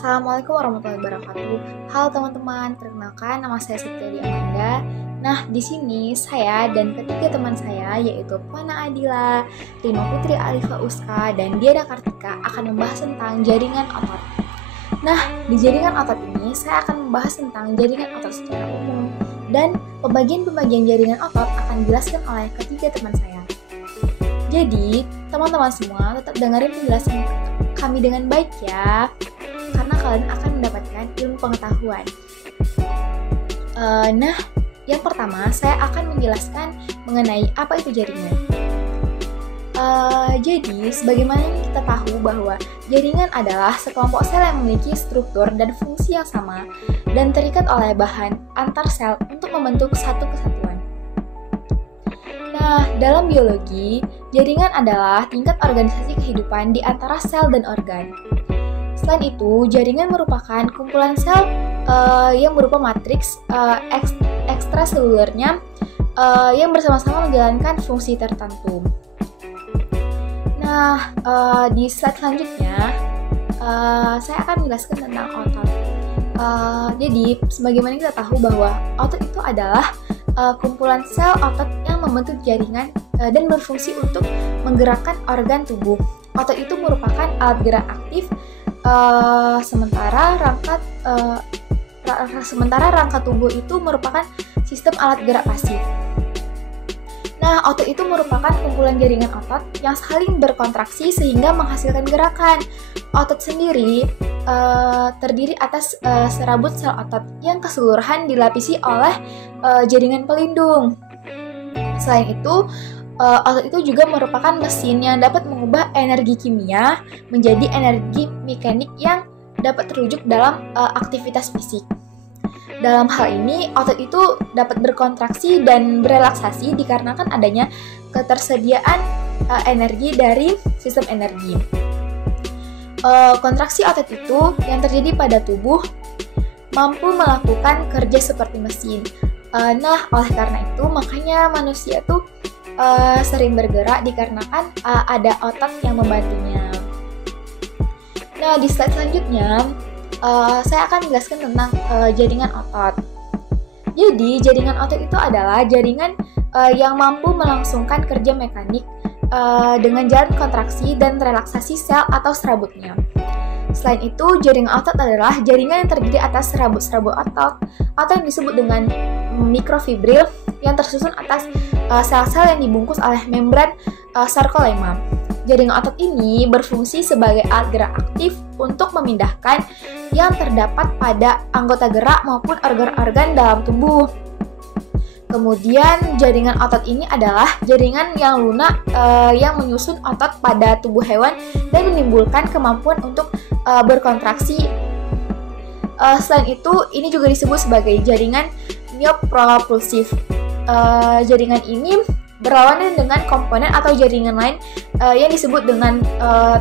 Assalamualaikum warahmatullahi wabarakatuh. Halo teman-teman, perkenalkan nama saya Siti Amanda. Nah, di sini saya dan ketiga teman saya yaitu Puana Adila, Rima Putri Alifa Uska, dan Diana Kartika akan membahas tentang jaringan otot. Nah, di jaringan otot ini saya akan membahas tentang jaringan otot secara umum dan pembagian-pembagian jaringan otot akan dijelaskan oleh ketiga teman saya. Jadi, teman-teman semua tetap dengerin penjelasan kami dengan baik ya, karena kalian akan mendapatkan ilmu pengetahuan. Nah, yang pertama saya akan menjelaskan mengenai apa itu jaringan. Jadi, sebagaimana kita tahu bahwa jaringan adalah sekelompok sel yang memiliki struktur dan fungsi yang sama dan terikat oleh bahan antar sel untuk membentuk satu kesatuan. Nah, dalam biologi, jaringan adalah tingkat organisasi kehidupan di antara sel dan organ. Selain itu, jaringan merupakan kumpulan sel yang berupa matriks ekstraselulernya yang bersama-sama menjalankan fungsi tertentu. Nah, di slide selanjutnya, saya akan menjelaskan tentang otot. Jadi, sebagaimana kita tahu bahwa otot itu adalah kumpulan sel otot yang membentuk jaringan dan berfungsi untuk menggerakkan organ tubuh. Otot itu merupakan alat gerak aktif, sementara rangka tubuh itu merupakan sistem alat gerak pasif. Nah, otot itu merupakan kumpulan jaringan otot yang saling berkontraksi sehingga menghasilkan gerakan. Otot sendiri terdiri atas serabut sel otot yang keseluruhan dilapisi oleh jaringan pelindung. Selain itu, otot itu juga merupakan mesin yang dapat mengubah energi kimia menjadi energi mekanik yang dapat terwujud dalam aktivitas fisik. Dalam hal ini, otot itu dapat berkontraksi dan berelaksasi dikarenakan adanya ketersediaan energi dari sistem energi. Kontraksi otot itu yang terjadi pada tubuh mampu melakukan kerja seperti mesin. Nah, oleh karena itu, makanya manusia tuh sering bergerak dikarenakan ada otot yang membantunya. Nah, di slide selanjutnya, saya akan menjelaskan tentang jaringan otot. Jadi, jaringan otot itu adalah jaringan yang mampu melangsungkan kerja mekanik dengan jalan kontraksi dan relaksasi sel atau serabutnya. Selain itu, jaringan otot adalah jaringan yang terdiri atas serabut-serabut otot atau yang disebut dengan mikrofibril yang tersusun atas sel-sel yang dibungkus oleh membran sarkolema. Jaringan otot ini berfungsi sebagai alat gerak aktif untuk memindahkan yang terdapat pada anggota gerak maupun organ-organ dalam tubuh. Kemudian, jaringan otot ini adalah jaringan yang lunak yang menyusun otot pada tubuh hewan dan menimbulkan kemampuan untuk berkontraksi. Selain itu, ini juga disebut sebagai jaringan myopropulsif. Jaringan ini berlawanan dengan komponen atau jaringan lain yang disebut dengan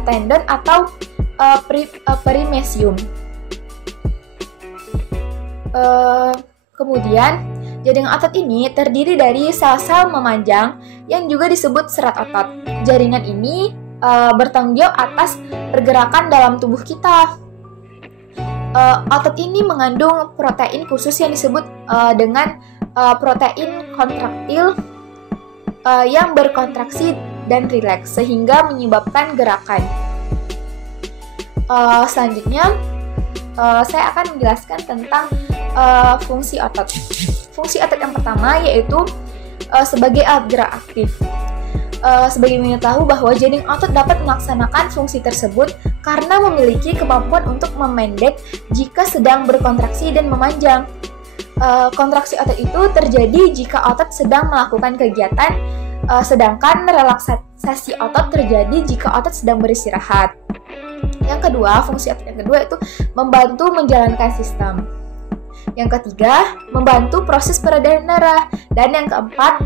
tendon atau perimesium. Kemudian, jaringan otot ini terdiri dari sel-sel memanjang yang juga disebut serat otot. Jaringan ini bertanggung jawab atas pergerakan dalam tubuh kita. Otot ini mengandung protein khusus yang disebut dengan protein kontraktil yang berkontraksi dan rileks sehingga menyebabkan gerakan. Selanjutnya, saya akan menjelaskan tentang fungsi otot. Fungsi otot yang pertama yaitu sebagai alat gerak aktif. Sebagaimana tahu bahwa jaring otot dapat melaksanakan fungsi tersebut karena memiliki kemampuan untuk memendek jika sedang berkontraksi dan memanjang. Kontraksi otot itu terjadi jika otot sedang melakukan kegiatan, sedangkan relaksasi otot terjadi jika otot sedang beristirahat. Yang kedua, fungsi otot yang kedua itu membantu menjalankan sistem. Yang ketiga, membantu proses peredaran darah. Dan yang keempat,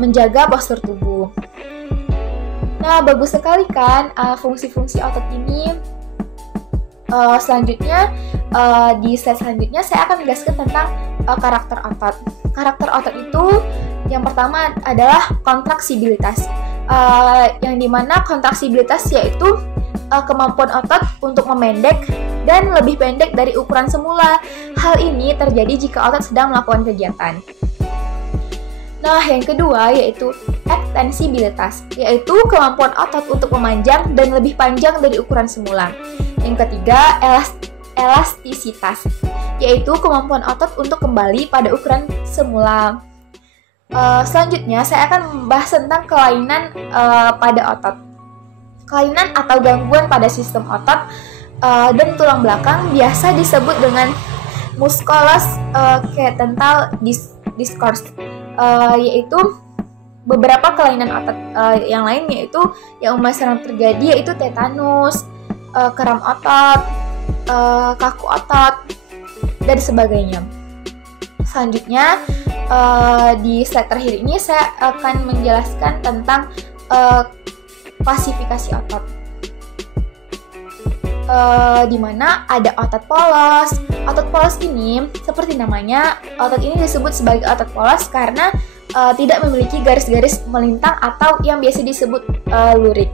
menjaga postur tubuh. Nah, bagus sekali kan fungsi-fungsi otot ini. Selanjutnya, di slide selanjutnya saya akan menjelaskan tentang karakter otot. Karakter otot itu yang pertama adalah kontraksibilitas. Yang dimana kontraksibilitas yaitu kemampuan otot untuk memendek dan lebih pendek dari ukuran semula. Hal ini terjadi jika otot sedang melakukan kegiatan. Nah, yang kedua yaitu ekstensibilitas, yaitu kemampuan otot untuk memanjang dan lebih panjang dari ukuran semula. Yang ketiga, elastisitas, yaitu kemampuan otot untuk kembali pada ukuran semula. Selanjutnya, saya akan membahas tentang kelainan pada otot. Kelainan atau gangguan pada sistem otot dan tulang belakang biasa disebut dengan musculoskeletal disorders, yaitu beberapa kelainan otot yang lain yaitu yang sering terjadi yaitu tetanus, kram otot, kaku otot, dan sebagainya. Selanjutnya di slide terakhir ini saya akan menjelaskan tentang klasifikasi otot, di mana ada otot polos. Otot polos ini seperti namanya, otot ini disebut sebagai otot polos karena tidak memiliki garis-garis melintang atau yang biasa disebut lurik.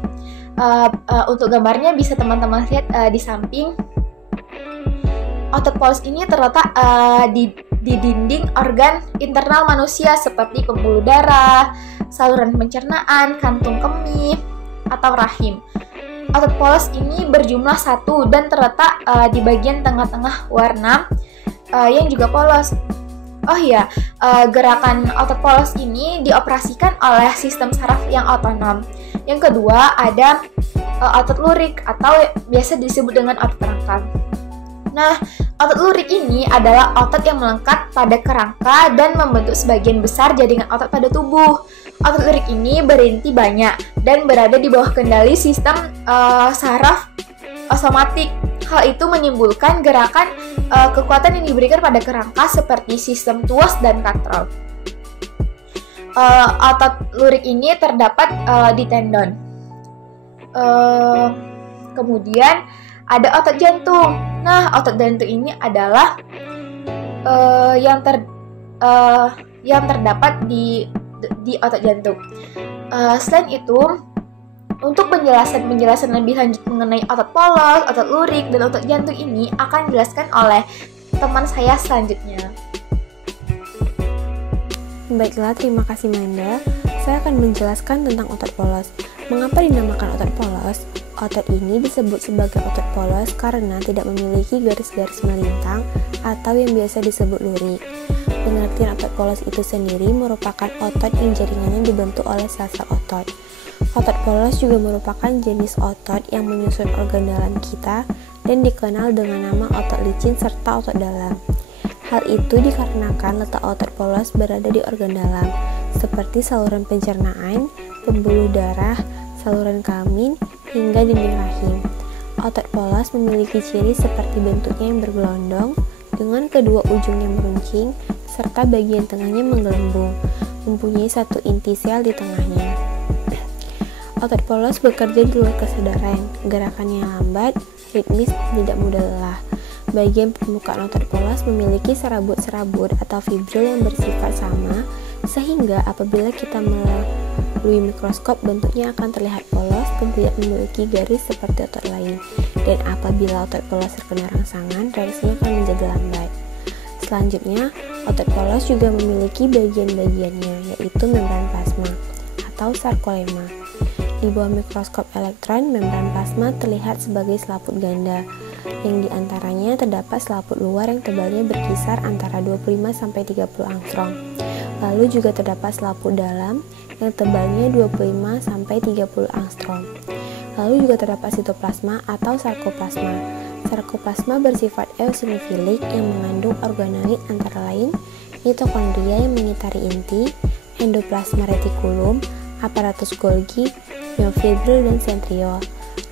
Untuk gambarnya bisa teman-teman lihat di samping. Otot polos ini terletak di dinding organ internal manusia seperti pembuluh darah, saluran pencernaan, kantung kemih, atau rahim. Otot polos ini berjumlah 1 dan terletak di bagian tengah-tengah warna yang juga polos. Oh iya, gerakan otot polos ini dioperasikan oleh sistem saraf yang otonom. Yang kedua ada otot lurik atau biasa disebut dengan otot rangka. Nah, otot lurik ini adalah otot yang melekat pada kerangka dan membentuk sebagian besar jaringan otot pada tubuh. Otot lurik ini berinti banyak dan berada di bawah kendali sistem saraf somatik. Hal itu menimbulkan gerakan kekuatan yang diberikan pada kerangka seperti sistem tuas dan katrol. Otot lurik ini terdapat di tendon. Kemudian ada otot jantung. Nah, otot jantung ini adalah yang terdapat di otot jantung. Selain itu, untuk penjelasan lebih lanjut mengenai otot polos, otot lurik, dan otot jantung ini akan dijelaskan oleh teman saya selanjutnya. Baiklah, terima kasih Manda. Saya akan menjelaskan tentang otot polos. Mengapa dinamakan otot polos? Otot ini disebut sebagai otot polos karena tidak memiliki garis-garis melintang atau yang biasa disebut lurik. Pengertian otot polos itu sendiri merupakan otot yang jaringannya dibentuk oleh sel-sel otot. Otot polos juga merupakan jenis otot yang menyusun organ dalam kita dan dikenal dengan nama otot licin serta otot dalam. Hal itu dikarenakan letak otot polos berada di organ dalam, seperti saluran pencernaan, pembuluh darah, saluran kelamin, hingga dinding rahim. Otot polos memiliki ciri seperti bentuknya yang bergelondong, dengan kedua ujungnya meruncing, serta bagian tengahnya menggelembung, mempunyai satu inti sel di tengahnya. Otot polos bekerja di luar kesadaran, gerakannya lambat, ritmis, tidak mudah lelah. Bagian permukaan otot polos memiliki serabut-serabut atau fibril yang bersifat sama, sehingga apabila kita melalui mikroskop bentuknya akan terlihat polos dan tidak memiliki garis seperti otot lain. Dan apabila otot polos terkena rangsangan, reaksinya akan menjadi lambat. Selanjutnya, otot polos juga memiliki bagian-bagiannya, yaitu membran plasma atau sarkolema. Di bawah mikroskop elektron, membran plasma terlihat sebagai selaput ganda, yang diantaranya terdapat selaput luar yang tebalnya berkisar antara 25-30 angstrom. Lalu juga terdapat selaput dalam yang tebalnya 25-30 angstrom. Lalu juga terdapat sitoplasma atau sarkoplasma. Sarkoplasma bersifat eosinofilik yang mengandung organoid antara lain mitokondria yang mengitari inti, endoplasma retikulum, aparatus Golgi, miofibril, dan sentriol.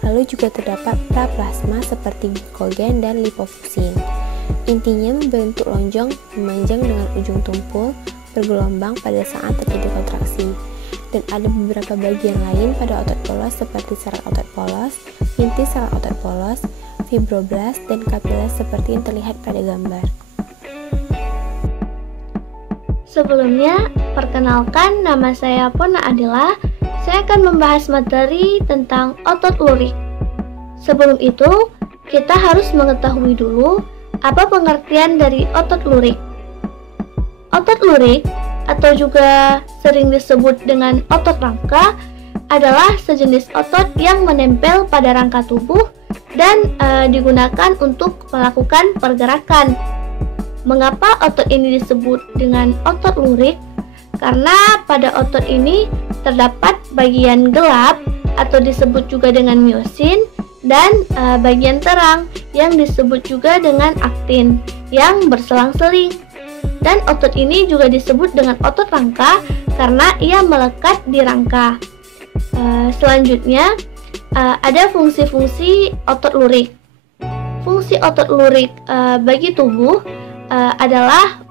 Lalu juga terdapat praplasma seperti glikogen dan lipofuscin. Intinya membentuk lonjong memanjang dengan ujung tumpul bergelombang pada saat terjadi kontraksi. Dan ada beberapa bagian lain pada otot polos seperti serat otot polos, inti serat otot polos, fibroblast, dan kapiler seperti yang terlihat pada gambar. Sebelumnya, perkenalkan nama saya Pona Adela. Saya akan membahas materi tentang otot lurik. Sebelum itu, kita harus mengetahui dulu apa pengertian dari otot lurik. Otot lurik atau juga sering disebut dengan otot rangka adalah sejenis otot yang menempel pada rangka tubuh dan digunakan untuk melakukan pergerakan. Mengapa otot ini disebut dengan otot lurik? Karena pada otot ini terdapat bagian gelap atau disebut juga dengan miosin dan bagian terang yang disebut juga dengan aktin yang berselang-seling. Dan otot ini juga disebut dengan otot rangka karena ia melekat di rangka. Selanjutnya ada fungsi-fungsi otot lurik. Fungsi otot lurik bagi tubuh adalah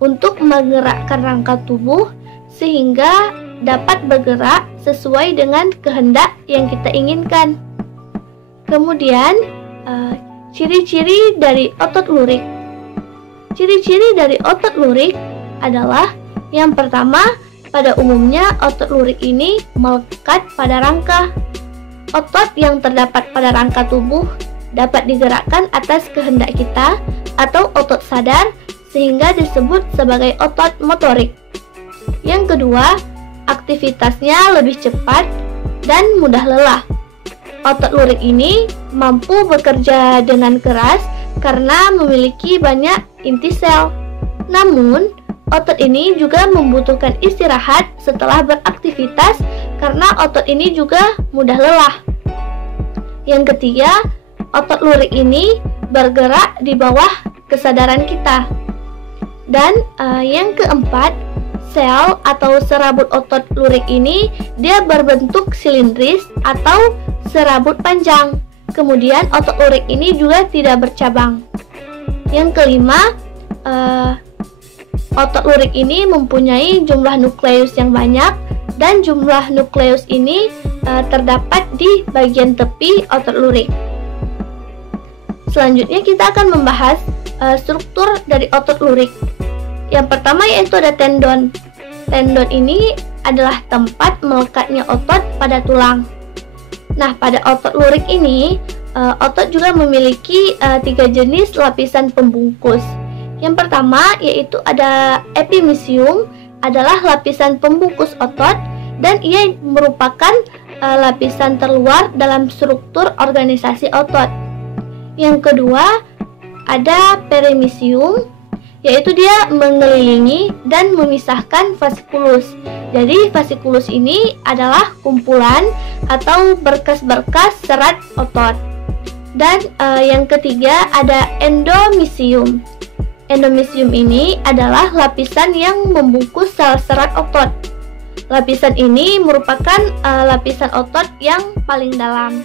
untuk menggerakkan rangka tubuh sehingga dapat bergerak sesuai dengan kehendak yang kita inginkan. Kemudian, ciri-ciri dari otot lurik. Ciri-ciri dari otot lurik adalah yang pertama, pada umumnya otot lurik ini melekat pada rangka. Otot yang terdapat pada rangka tubuh dapat digerakkan atas kehendak kita atau otot sadar sehingga disebut sebagai otot motorik. Yang kedua, aktivitasnya lebih cepat dan mudah lelah. Otot lurik ini mampu bekerja dengan keras karena memiliki banyak inti sel. Namun, otot ini juga membutuhkan istirahat setelah beraktivitas karena otot ini juga mudah lelah. Yang ketiga, otot lurik ini bergerak di bawah kesadaran kita. Dan yang keempat, sel atau serabut otot lurik ini dia berbentuk silindris atau serabut panjang. Kemudian otot lurik ini juga tidak bercabang. Yang kelima, otot lurik ini mempunyai jumlah nukleus yang banyak dan jumlah nukleus ini terdapat di bagian tepi otot lurik. Selanjutnya kita akan membahas struktur dari otot lurik. Yang pertama yaitu ada tendon. Tendon ini adalah tempat melekatnya otot pada tulang. Nah, pada otot lurik ini, otot juga memiliki 3 jenis lapisan pembungkus. Yang pertama yaitu ada epimysium, adalah lapisan pembungkus otot dan ia merupakan lapisan terluar dalam struktur organisasi otot. Yang kedua ada perimysium, yaitu dia mengelilingi dan memisahkan fasikulus. Jadi fasikulus ini adalah kumpulan atau berkas-berkas serat otot. Dan yang ketiga ada endomysium. Endomysium ini adalah lapisan yang membungkus sel serat otot. Lapisan ini merupakan lapisan otot yang paling dalam.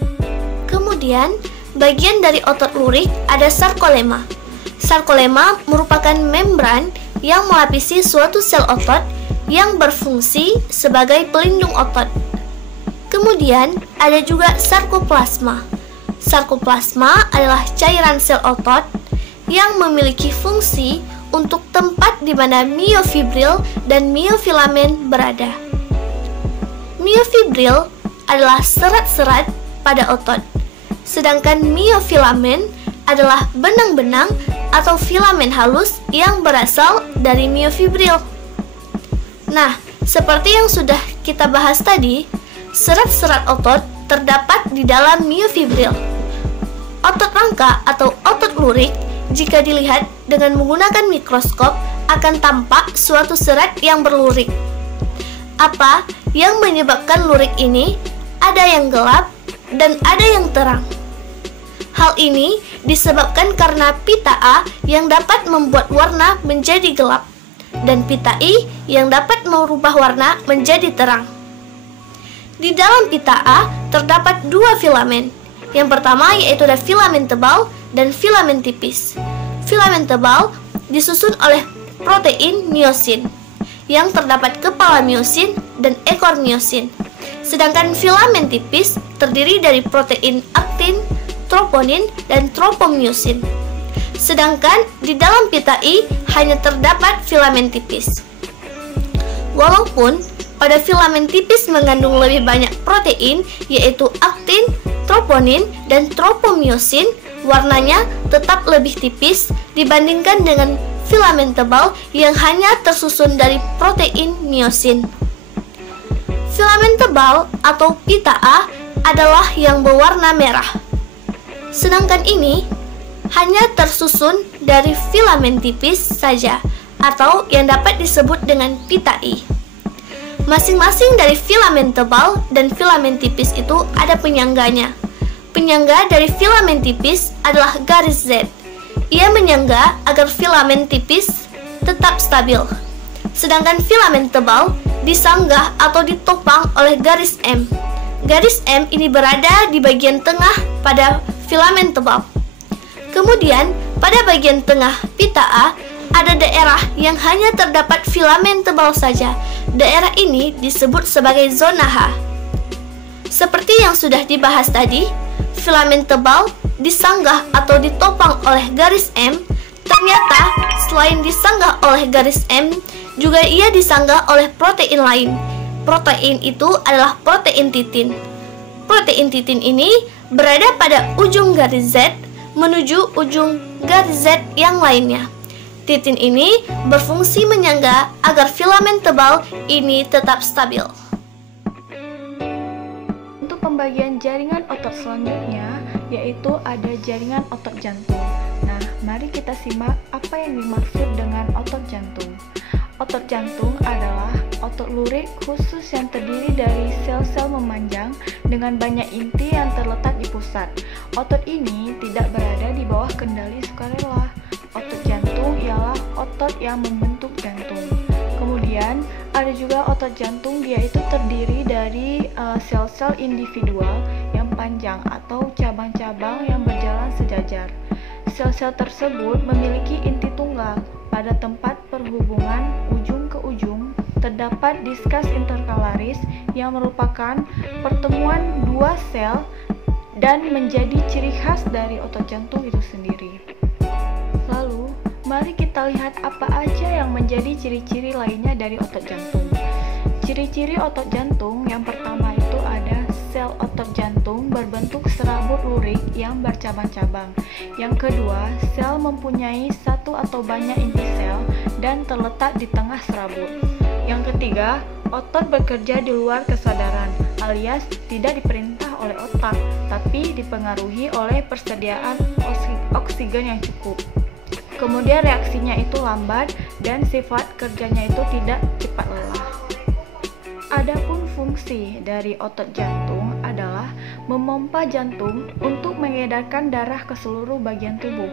Kemudian bagian dari otot lurik ada sarkolema. Sarkolema merupakan membran yang melapisi suatu sel otot yang berfungsi sebagai pelindung otot. Kemudian ada juga sarkoplasma. Sarkoplasma adalah cairan sel otot yang memiliki fungsi untuk tempat di mana miofibril dan miofilamen berada. Miofibril adalah serat-serat pada otot, sedangkan miofilamen adalah benang-benang atau filamen halus yang berasal dari miofibril. Nah, seperti yang sudah kita bahas tadi, serat-serat otot terdapat di dalam miofibril. Otot rangka atau otot lurik jika dilihat dengan menggunakan mikroskop akan tampak suatu serat yang berlurik. Apa yang menyebabkan lurik ini? Ada yang gelap dan ada yang terang. Hal ini disebabkan karena pita A yang dapat membuat warna menjadi gelap dan pita I yang dapat merubah warna menjadi terang. Di dalam pita A terdapat 2 filamen. Yang pertama yaitu ada filamen tebal dan filamen tipis. Filamen tebal disusun oleh protein miosin yang terdapat kepala miosin dan ekor miosin. Sedangkan filamen tipis terdiri dari protein aktin, troponin, dan tropomyosin. Sedangkan di dalam pita I hanya terdapat filamen tipis. Walaupun pada filamen tipis mengandung lebih banyak protein yaitu aktin, troponin, dan tropomyosin, warnanya tetap lebih tipis dibandingkan dengan filamen tebal yang hanya tersusun dari protein miosin. Filamen tebal atau pita A adalah yang berwarna merah. Sedangkan ini hanya tersusun dari filamen tipis saja atau yang dapat disebut dengan pita I. Masing-masing dari filamen tebal dan filamen tipis itu ada penyangganya. Penyangga dari filamen tipis adalah garis Z. Ia menyangga agar filamen tipis tetap stabil. Sedangkan filamen tebal disanggah atau ditopang oleh garis M. Garis M ini berada di bagian tengah pada filamen tebal. Kemudian, pada bagian tengah pita A, ada daerah yang hanya terdapat filamen tebal saja. Daerah ini disebut sebagai zona H. Seperti yang sudah dibahas tadi, filamen tebal disanggah atau ditopang oleh garis M. Ternyata, selain disanggah oleh garis M, juga ia disanggah oleh protein lain. Protein itu adalah protein titin. Protein titin ini berada pada ujung garis Z menuju ujung garis Z yang lainnya. Titin ini berfungsi menyangga agar filamen tebal ini tetap stabil. Untuk pembagian jaringan otot selanjutnya, yaitu ada jaringan otot jantung. Nah, mari kita simak apa yang dimaksud dengan otot jantung. Otot jantung adalah otot lurik khusus yang terdiri dari sel-sel memanjang dengan banyak inti yang terletak di pusat. Otot ini tidak berada di bawah kendali sukarela. Otot jantung ialah otot yang membentuk jantung. Kemudian ada juga otot jantung, dia itu terdiri dari sel-sel individual yang panjang atau cabang-cabang yang berjalan sejajar. Sel-sel tersebut memiliki inti tunggal. Pada tempat perhubungan ujung ke ujung terdapat diskus interkalaris yang merupakan pertemuan dua sel dan menjadi ciri khas dari otot jantung itu sendiri. Lalu, mari kita lihat apa aja yang menjadi ciri-ciri lainnya dari otot jantung. Ciri-ciri otot jantung yang pertama itu ada sel otot jantung berbentuk serabut lurik yang bercabang-cabang. Yang kedua, sel mempunyai satu atau banyak inti sel dan terletak di tengah serabut. Yang ketiga, otot bekerja di luar kesadaran, alias tidak diperintah oleh otak, tapi dipengaruhi oleh persediaan oksigen yang cukup. Kemudian reaksinya itu lambat dan sifat kerjanya itu tidak cepat lelah. Adapun fungsi dari otot jantung adalah memompa jantung untuk mengedarkan darah ke seluruh bagian tubuh.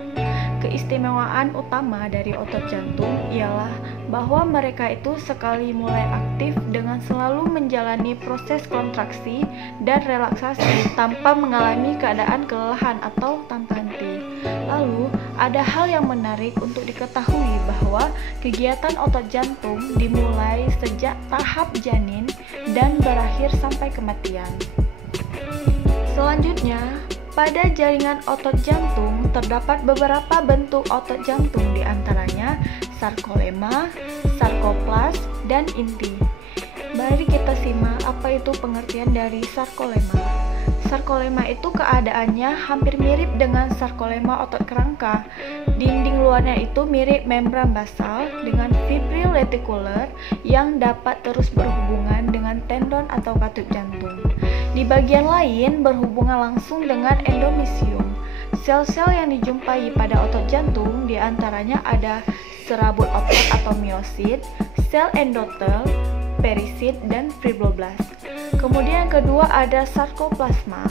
Keistimewaan utama dari otot jantung ialah bahwa mereka itu sekali mulai aktif dengan selalu menjalani proses kontraksi dan relaksasi tanpa mengalami keadaan kelelahan atau tanpa henti. Lalu, ada hal yang menarik untuk diketahui bahwa kegiatan otot jantung dimulai sejak tahap janin dan berakhir sampai kematian. Selanjutnya, pada jaringan otot jantung terdapat beberapa bentuk otot jantung, diantaranya sarkolema, sarkoplas, dan inti. Mari kita simak apa itu pengertian dari sarkolema. Sarkolema itu keadaannya hampir mirip dengan sarkolema otot kerangka. Dinding luarnya itu mirip membran basal dengan fibril retikuler yang dapat terus berhubungan dengan tendon atau katup jantung. Di bagian lain berhubungan langsung dengan endomisium. Sel-sel yang dijumpai pada otot jantung diantaranya ada serabut otot atau miosit, sel endotel, perisit, dan fibroblast. Kemudian yang kedua ada sarkoplasma.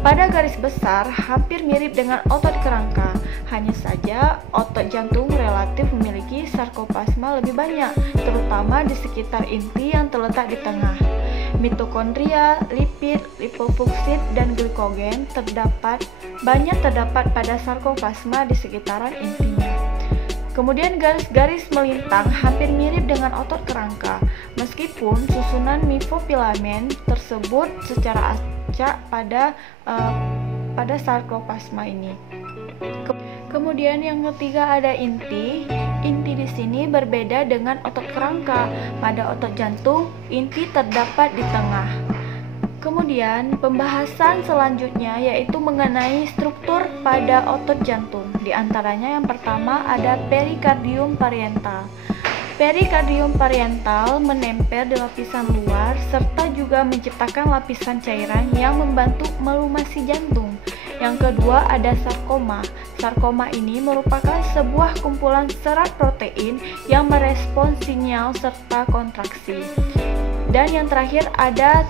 Pada garis besar hampir mirip dengan otot kerangka. Hanya saja otot jantung relatif memiliki sarkoplasma lebih banyak, terutama di sekitar inti yang terletak di tengah. Mitokondria, lipid, lipofuksid, dan glikogen banyak terdapat pada sarkoplasma di sekitaran intinya. Kemudian garis-garis melintang hampir mirip dengan otot kerangka, meskipun susunan mifofilamen tersebut secara acak pada sarkoplasma ini. Kemudian yang ketiga ada inti. Inti di sini berbeda dengan otot kerangka. Pada otot jantung, inti terdapat di tengah. Kemudian, pembahasan selanjutnya yaitu mengenai struktur pada otot jantung. Di antaranya yang pertama ada perikardium pariental. Perikardium pariental menempel di lapisan luar serta juga menciptakan lapisan cairan yang membantu melumasi jantung. Yang kedua ada sarkoma. Sarkoma ini merupakan sebuah kumpulan serat protein yang merespons sinyal serta kontraksi. Dan yang terakhir ada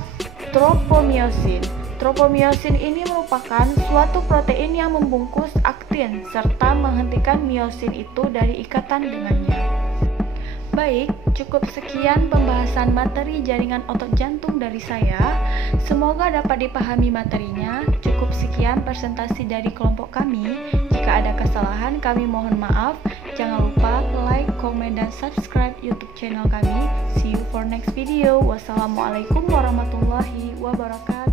tropomiosin. Tropomiosin ini merupakan suatu protein yang membungkus aktin serta menghentikan miosin itu dari ikatan dengannya. Baik, cukup sekian pembahasan materi jaringan otot jantung dari saya. Semoga dapat dipahami materinya. Cukup sekian presentasi dari kelompok kami. Jika ada kesalahan, kami mohon maaf. Jangan lupa like, komen, dan subscribe YouTube channel kami. See you for next video. Wassalamualaikum warahmatullahi wabarakatuh.